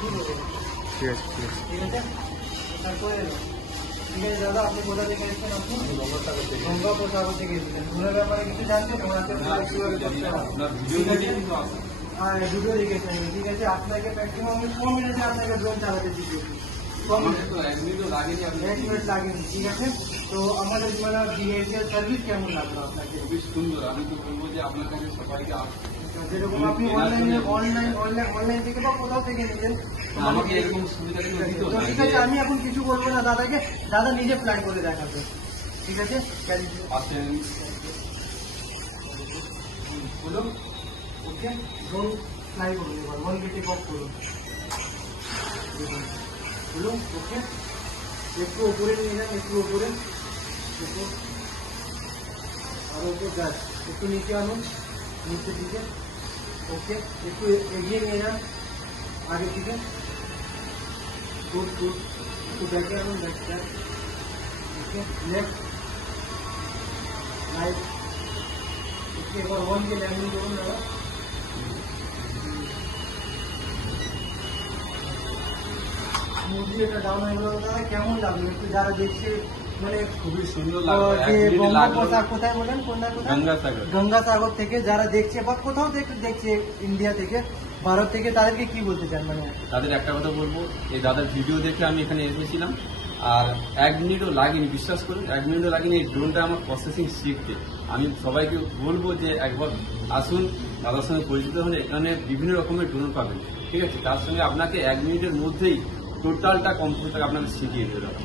ঠিক আছে ঠিক আছে ঠিক আছে তারপরে ঠিক আছে দাদা, আপনি কোথা থেকে এসেছেন? আপনি গঙ্গাসাগর থেকে এসেছেন। ড্রোনের ব্যাপারে কিছু জানছেন? হ্যাঁ, ভিডিও দেখেছেন। ঠিক আছে, আপনাকে ম্যাক্সিমাম 6 মিনিটে আপনাকে ড্রোন চালাতে শিখিয়েছি। 1 মিনিট লাগেনি। ঠিক আছে, তো আমাদের বিহেভিয়ার সার্ভিস কেমন লাগলো আপনাকে? খুবই সুন্দর। আমি তো বলবো যে আপনার কাছে সবাইকে যেরকম আপনি অনলাইন থেকে বা কোথাও থেকে নিলেন, আমাকে এরকম সুবিধা দিত না। ঠিক আছে, আমি এখন কিছু বলবো না দাদাকে, দাদা নিজে ফ্লাই করে দেখাবে। ঠিক আছে, আসেন বলুন। ওকে, ড্রোন ফ্লাই করুন এবার, 1 গেটে অফ করুন। বলুন। ওকে, একটু উপরে নিয়ে যান, একটু উপরে, আর উপর যান, একটু নিচে আনুন, নিচের দিকে। ওকে, একটু এগিয়ে নিয়ে যান আগে থেকে। গুড গুড, একটু ব্যাকে আনুন, ব্যাক। ওকে, লেফট রাইট। ওকে, এবার 1 কে ল্যান্ডিং করুন দাদা। স্মুথলি এটা ডাউন হয়ে গেল দাদা। কেমন লাগলো একটু যারা দেখছে? মানে খুবই সুন্দর লাগলো। কোথায় বলেন? কোথায়? গঙ্গাসাগর। গঙ্গাসাগর থেকে যারা দেখছে বা কোথাও দেখছে ইন্ডিয়া থেকে, ভারত থেকে, তাদেরকে কি বলতে চান? মানে তাদের একটা কথা বলবো, এই দাদার ভিডিও দেখে আমি এখানে এসেছিলাম, আর 1 মিনিটও লাগেনি, বিশ্বাস করুন 1 মিনিটও লাগেনি এই ড্রোনটা আমার প্রসেসিং শিখতে। আমি সবাইকে বলবো যে একবার আসুন, দাদার সঙ্গে পরিচিত হলে এখানে বিভিন্ন রকমের ড্রোন পাবেন। ঠিক আছে, তার সঙ্গে আপনাকে 1 মিনিটের মধ্যেই টোটালটা কম্পিউটার আপনাকে শিখিয়ে দেবে দাদা।